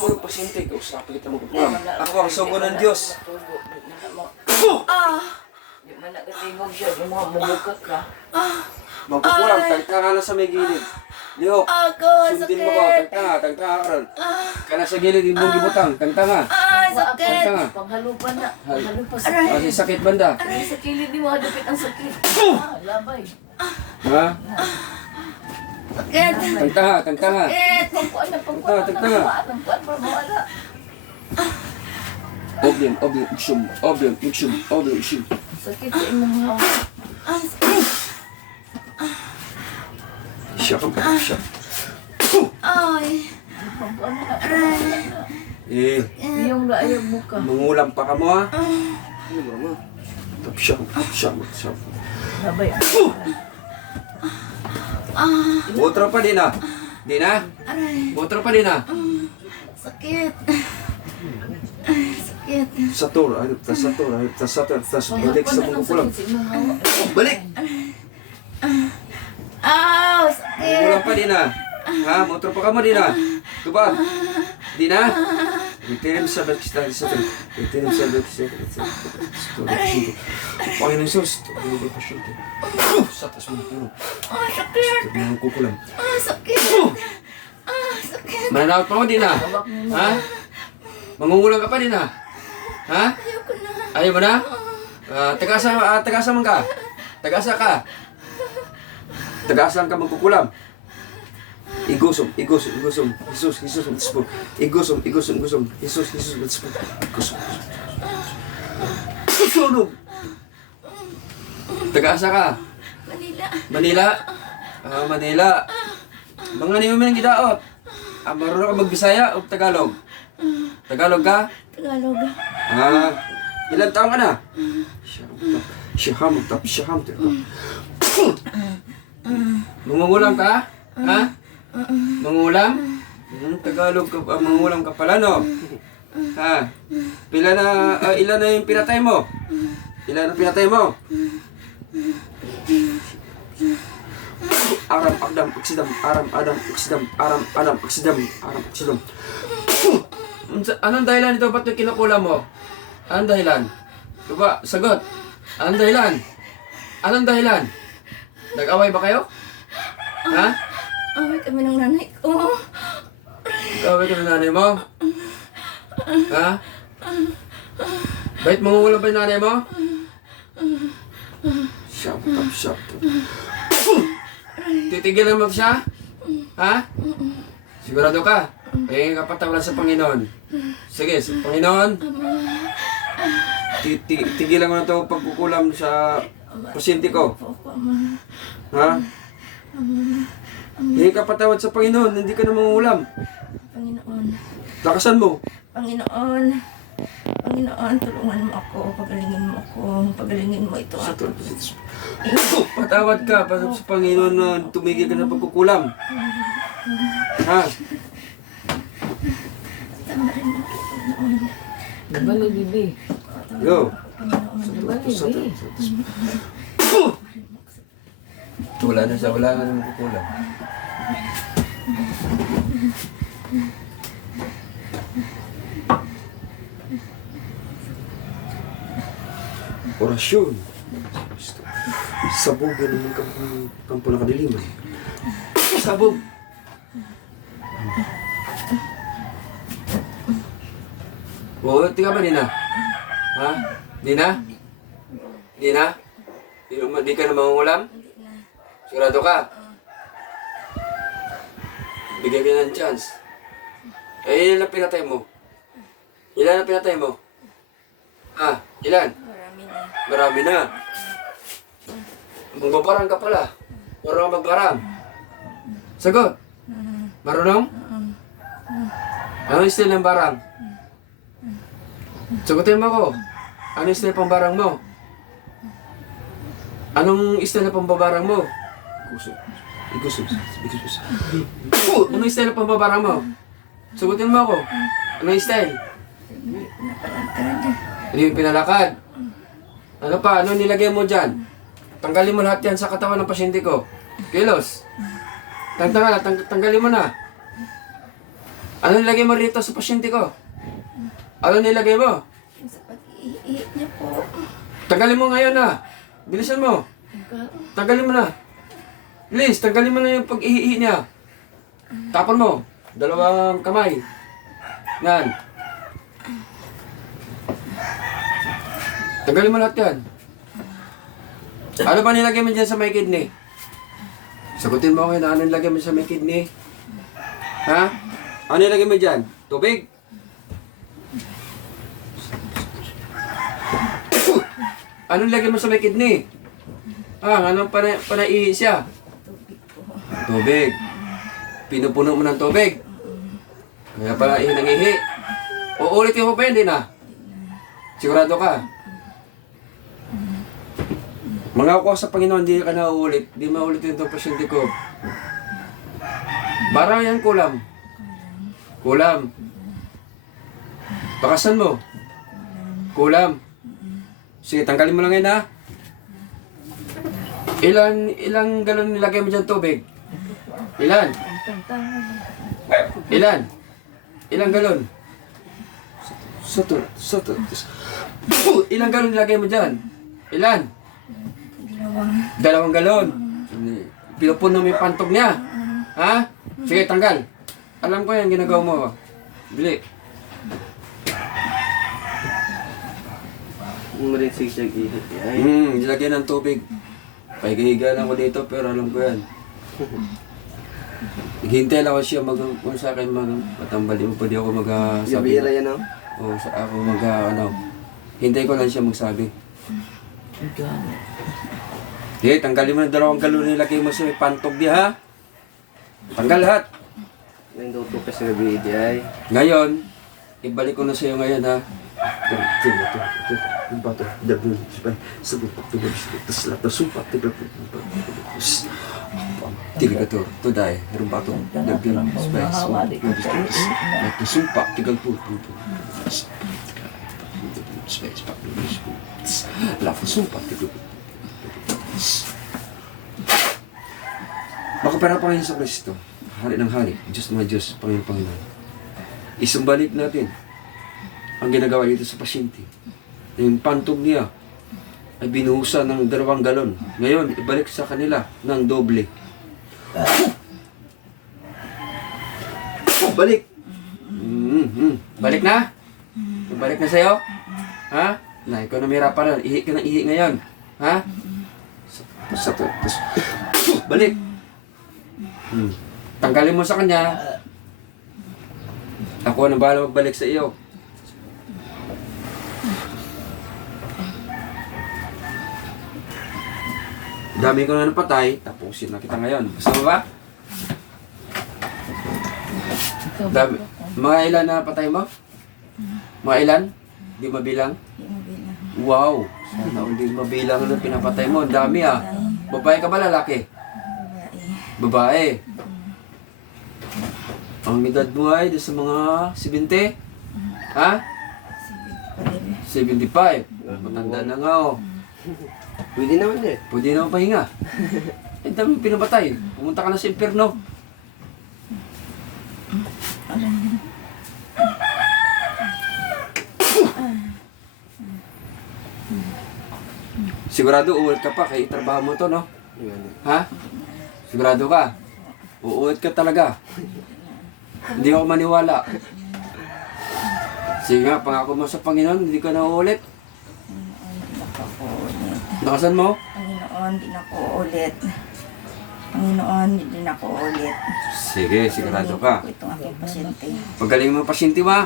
tulog pasyente. Kausapin kita magkukulam. Ako ang sugo ng Diyos. Di man nagatingog siya, di mo mabukat ka. Magkukulam, tagtanga na sa may gilid. Lihok, sundin mo ko, tagtanga ka ron. Kana sa gilid, ibong gibutang, tagtanga. Sakit! Tagtanga. Panghalupan na. Panghalupan sa Kasi sakit banda. Aray, sa kilid ni mo, hadupit ang sakit. Labay. Ha? Sakit! Tagtanga. Sakit! Pangkuan na, Tagtanga. Pangkuan, para mawala. Oblium, uksum. Sakit sa imong hawak. Ang sakit! Siya. Ay! Pangkuan na. Yung laayag mo ka. Mangulam pa ka mo ha? Ano ba mo? Tapsya. Labay. Butro pa din ha? Di na? Aray! Butro pa din ha? Sakit! Ay, sakit! Satur. Tas balik sa mga kulam. Balik! Aw! Sakit! Mangulam pa din ha? Ha? Butro pa ka mo din ha? Diba? Di na? Itinim sa bakista. Itinim sa bakista. Panginoon Sus. Panginoon ba pasyente? Sa tas mo puno. Ah, sakit! Sa mga kukulam. Ah, sakit! Ah, sakit! Mananawag pa mo din ha? Ha? Mangungulang ka pa din ha? Ha? Ayoko na! Ayaw mo na? Tagasa man ka? Tagasa ka? Tagasa ka magkukulam? Igusum. Jesus, Matspo. Igusum. Jesus, Matspo. Igusum. Susunog! Tagasa ka? Manila! Manila. Mga niyo man ang gidaot. Marunong ka magbisaya o Tagalog? Tagalog ka? Tagalog! Ilan taon ka na? Siyaham. Mangungulam ka? Ha? Mangulam? Tagalog ka, mangulam ka pala, no? Ha? Ilan na yung pinatay mo? Ilan ang pinatay mo? Aram, Adam, Oksidam. Anong dahilan ito? Ba't yung kinukulam mo? Anong dahilan? Diba? Sagot. Anong dahilan? Nag-away ba kayo? Ha? Away kami ng nanay ko! Nag-away ka ng nanay mo? Ha? Bakit mangungulam pa yung nanay mo? Shut up. Titigilan mo siya? Ha? Sigurado ka? Pahingin ka patawalan sa Panginoon. Sige, sa Panginoon. Tigilan mo na ito pagkukulam sa pasyente ko. Ha? Hingin ka patawad sa Panginoon, hindi ka na mangulam. Panginoon! Lakasan mo. Panginoon! Tulungan mo ako. Pagalingin mo ito ako. Patawad ka sa Panginoon na tumigil ka na pagkukulam. Ha? Tama rin ako, Panginoon. Gabalo, bibi. Yo. Gabalo, bibi. Wala na magkukulam. Orasyon. Sabugan ng kampo na kadiliman. Sabog. Tingnan ba, Dina? Ha? Dina? Di ka na mangungulam? Sigurado ka? Bigyan ka ng chance. Ilan na pinatay mo? Ha? Ilan? Marami na. Magbabarang ka pala. Marunong magbarang. Sagot. Marunong? Anong style ng barang? Sagutin mo ako. Anong style pang barang mo? Anong style na pambabarang mo? Igusum. Anong style na pambabarang mo? Sagutin mo ako. Anong style? Hindi yung pinalakad. Ano pa? Ano nilagay mo dyan? Tanggalin mo lahat yan sa katawan ng pasyente ko. Kilos. Tanggalin mo na. Ano nilagay mo rito sa pasyente ko? Ano nilagay mo? Yung sa pag-iihit niya po. Tagalin mo ngayon na. Bilisan mo. Tagalin mo na. Please, tagalin mo na yung pag-ihi niya. Tapon mo. 2 kamay. Yan. Tagalin mo lahat yan. Ano ba nilagay mo dyan sa may kidney? Sagutin mo ako yun. Ano nilagay mo sa may kidney? Ha? Ano nilagay mo dyan? Tubig? Ano nilagay mo sa may kidney? Anong panaihi siya? Tubig po. Tubig. Pinupuno mo ng tubig. Kaya pala ihi ng ihi. Uulitin mo pa yun, di na? Sigurado ka? Mangako sa Panginoon, di ka na uulit. Di maulitin itong pasyente ko. Barang yan, kulam. Kulam. Bakasan mo. Kulam. Sige, tanggalin mo lang yun, ha? Ilang galon nilagay mo dyan tubig? Ilan? Ilan? Ilang galon? Soto. Ilang galon nilagay mo dyan? Ilan? 2 galon. Pinupuno mo yung pantog niya. Ha? Sige, tanggal. Alam ko yan, ginagawa mo. Bili. Umulit siya ihit ay. Nilagyan ng tubig. Pahiga-higa lang ko dito, pero alam ko yan. Naghihintay lang ako siya kung sa akin matambalin mo pa di ako Sabi yan no? O sa ako hintay ko lang siya magsabi. Okay, tanggalin mo ng 2 galon nilagay mo sa may pantog di ha? Tanggal lahat. Nang daw to kasi gabi di ay. Ngayon, ibalik ko na sa iyo ngayon ha. Yung bato, dabul, sabot, tubig, tas lahat na sumpa, tiga ka to, today, yung bato, dabul, sumpa, tigal po, lahat sumpa, tigal po. Baka para Panginoon sa Kristo, hari ng hari, Diyos ng Diyos, Panginoon. Isumbalik natin ang ginagawa dito sa pasyente. Yung pantog niya ay binuhusan ng 2 galon. Ngayon, ibalik sa kanila ng doble. Balik! Balik na? Balik na sa'yo? Ha? Na, ikaw na may hirapan na. Ihi ka ng ihi ngayon. Ha? Balik! Tanggalin mo sa kanya. Ako na bahala magbalik sa iyo. Dami ko na napatay, tapusin na kita ngayon. Gusto mo ba? Dami. Mga ilan na napatay mo? Mga ilan? Di mabilang? Di mo bilang. Wow! Sana hindi mabilang na pinapatay mo. Ang dami ah. Babae ka ba lalaki? Babae. Babae. Ang edad mo ay sa mga 70? Ha? 75. Matanda na nga oh. Pwede naman eh. Pwede naman pahinga. Eh, dami pinabatay. Pumunta ka na sa impyerno. Sigurado uulit ka pa kaya itrabaho mo to, no? Ha? Sigurado ka? Uulit ka talaga. Hindi ako maniwala. Sige nga, pangako mo sa Panginoon, hindi ka na uulit. Nakasan mo? Panginoon, di na ko ulit. Panginoon, di na ko ulit. Sige, sigurado ka. Itong aking pasyente. Pagaling mo ang pasyente mo.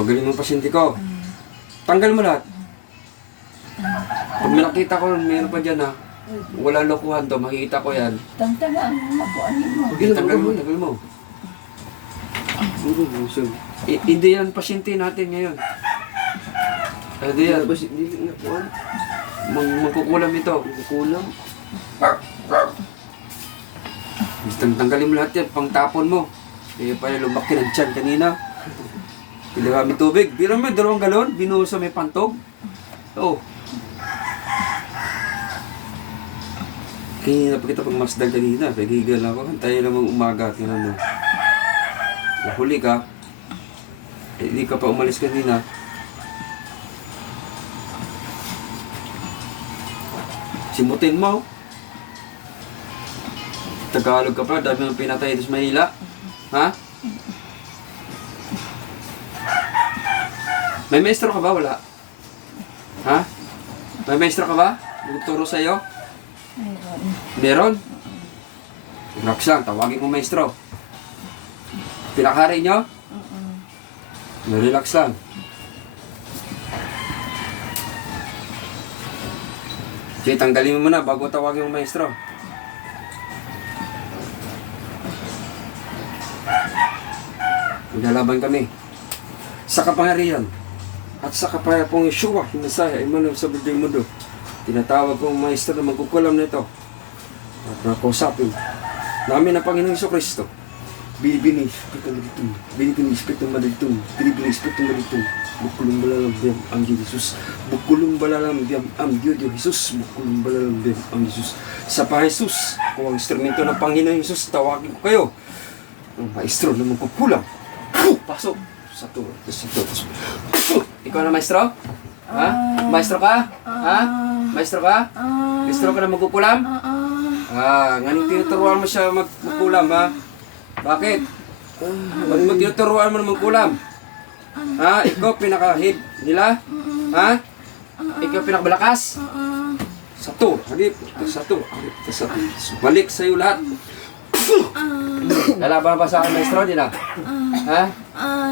Pagaling mo ang pasyente ko. Tanggal mo lahat. Pag may nakita ko, mayroon pa dyan ha. Wala lokohan to, makikita ko yan. Tangtaga ang makuanin mo. Tanggal mo, tanggal mo. Hindi yan pasyente natin ngayon. Hindi yan. Hindi na kuhan. Magkukulam ito. Kulang. Tanggalin mo lahat yan, pang tapon mo. Kaya pala lumaki ng tiyan kanina. Pili kami tubig. Biro mo, 2 galon, binuhos sa may pantog. Oo. Kanina pa kita pagmasdan kanina. Pagigal ako. Antayin namang umaga. Tingnan mo. nahuli ka, hindi ka pa umalis kanina. Simutin mo. Tagalog ka pa, dami ng pinatay dito sa Manila. Ha? May maestro ka ba? Wala. Ha? May maestro ka ba? Nagturo sa'yo? Mayroon. Meron? Relax lang, tawagin mo maestro. Pinakari nyo? Relax lang. Sige, tanggalin mo muna bago tawagin mo maestro. Maglalaban kami sa kapangyarihan at sa kapayapang Yeshua, Hinasaya, Emmanuel sa Bidang Mundo. Tinatawag kong maestro na magkukulam nito at nakausapin namin ang Panginoong Kristo. Binibini, Espiritu Maditong, Binibini, Espiritu Maditong, Binibini, Espiritu Maditong, Bukulong balalambiam ang Jesus, Bukulong balalambiam ang Jesus, Bukulong balalambiam ang Jesus. Sa pa Jesus, kung ang instrumento ng Panginoong Jesus, tawagin ko kayo. Ang maestro na magkukulam. Pasok! Satu. Ikaw na maestro? Ha? Maestro ka? Ha? Maestro ka? Maestro ka na magkukulam? Ngayon tinuturuan mo siya magkukulam, ha? Bakit? Ba't mo tinuturuan mo na magkulam? Ha? Ikaw pinaka-head nila? Ha? Ikaw pinakabalakas? Satu. Halip. Satu. Halip. Satu. Balik sa'yo lahat. Lalaban pa sa akin, maestro, nila? Ha?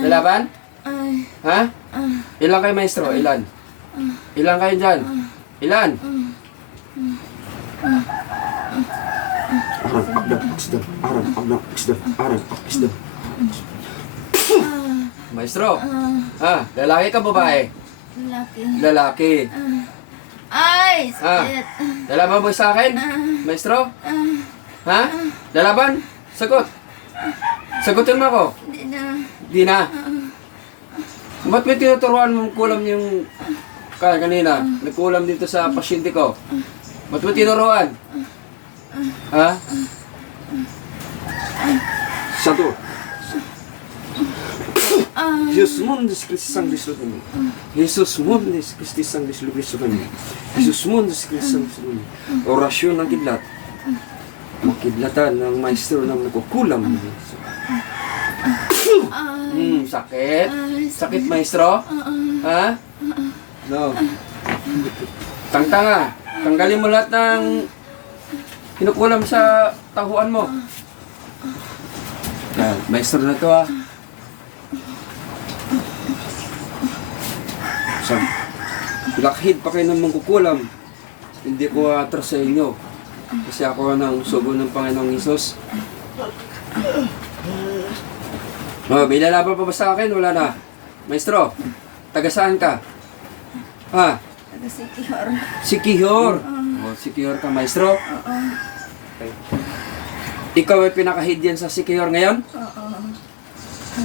Lalaban? Ha? Ilan kayo, maestro? Ilan? Ilan kayo dyan? Ilan? Aran, akdam, aksdam. Aran, akdam, aksdam. Aran, aksdam. Maestro? Ha? Lalaki ka, babae? Lalaki. Lalaki. Ay, Ha? sakit. Lalaban mo sa akin? Maestro? Ha? Lalaban? Sagot. Sagutin mo ako. Hindi na. Di na. Ba't may tinuturuan mo kulam yung kanina? Nagkulam dito sa pasyente ko. Ba't mo tinuruan? Ha? Satu. Jesus Mundes Christi Sang Dislupin. Jesus Mundes Christi Sang Dislupin. Jesus Mundes Christi Sang Dislupin. Orasyon ng kidlat. Makidlatan ng maestro na nagkukulam. Sakit? Sakit, maestro? Ha? No. Tangtanga. Tanggalin mo lahat ng kinukulam sa tahuan mo. Yan, maestro na to, ha. So, lakhid pa kayo ng mangkukulam. Hindi ko atras sa inyo. Kasi ako ng sugo ng Panginoong Hesus. May lalaban pa ba sa akin? Wala na. Maestro, taga saan ka? Ha? Taga Sikihor. Sikihor. Sikihor ka, maestro? Ikaw ay pinakahid yan sa Sikihor ngayon?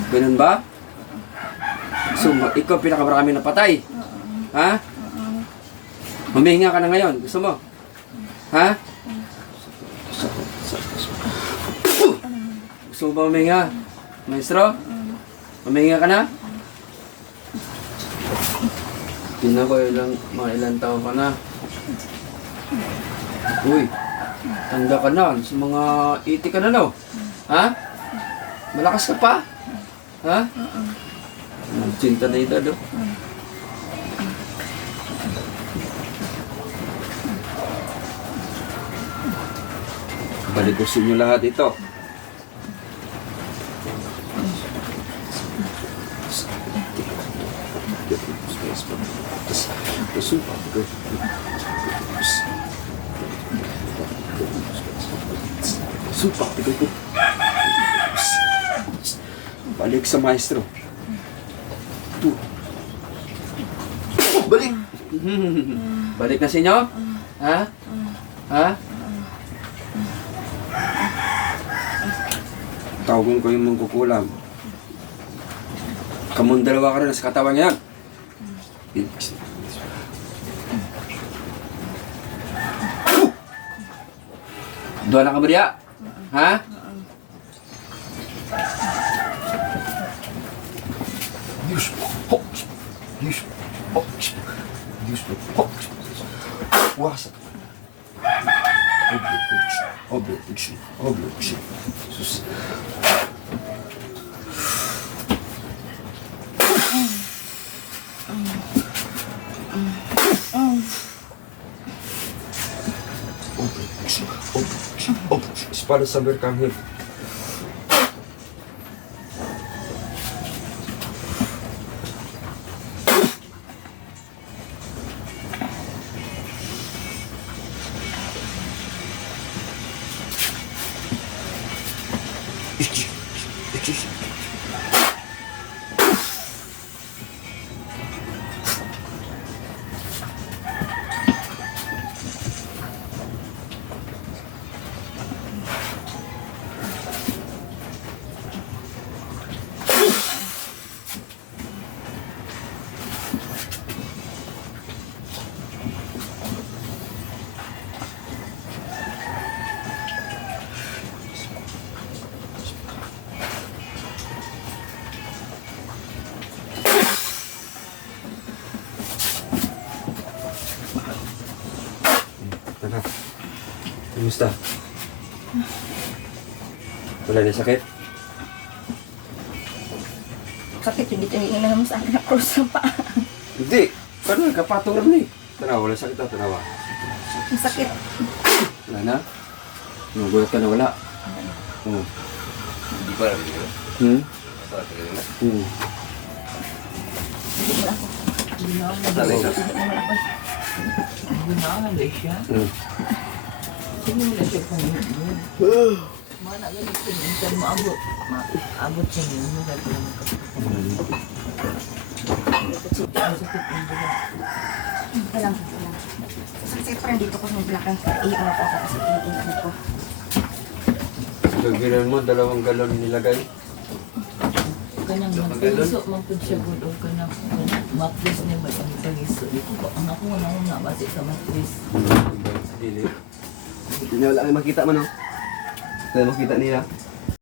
Ganun ba? So, ikaw pinakamarami na patay? Ha? Humihinga ka na ngayon. Gusto mo? Ha? Gusto mo ba humihinga? Maestro? Humihinga ka na? Tingnan ko mga ilang taon ka na. Uy, tanda ka na. Sa mga 80 ka na, no? Ha? Malakas ka pa? Ha? Cinta na edad, no? Balik ko sa inyo lahat ito. Balik sa maestro. Balik! Balik na sa inyo? Ha? Ha? Tawagan ko yung mangkukulam. Kamong dalawa ka rin sa katawan ngayon. Doon na ka ba diya? Ha? Hop. Yes. Hop. Yes. Hop. Was. Obróć. Sus. Obróć. Spada sambil kami. Anak, kumusta? Wala na sakit? Sakit yung dito yung naman sa akin na cross sa paa. Hindi. Paano nagkapatong rin eh? Tanawa, wala sakit na tanawa. Ang sakit. Wala na? Nagulat ka na wala? Oo. Hindi pa rin yun. Hmm? Hindi mo lang ako. Talay na. Hindi mo lang ako. Ginawa siya. Sino mo na siya kung yun? Mana ganit ko yun. Saan mo abot? Abot siya yun. Ano ka lang Walang. Sakit pa rin dito ko sa blakang. Iiwan ako kasi iiwan ko. Gagilan mo, 2 galon nilagay. Kanang magpagiso, magpud siya good o kanang matris niya ba ang pagiso. Ang ako na base sa matris. Dili. Hindi na wala kayo makita man, no? Wala makita nila.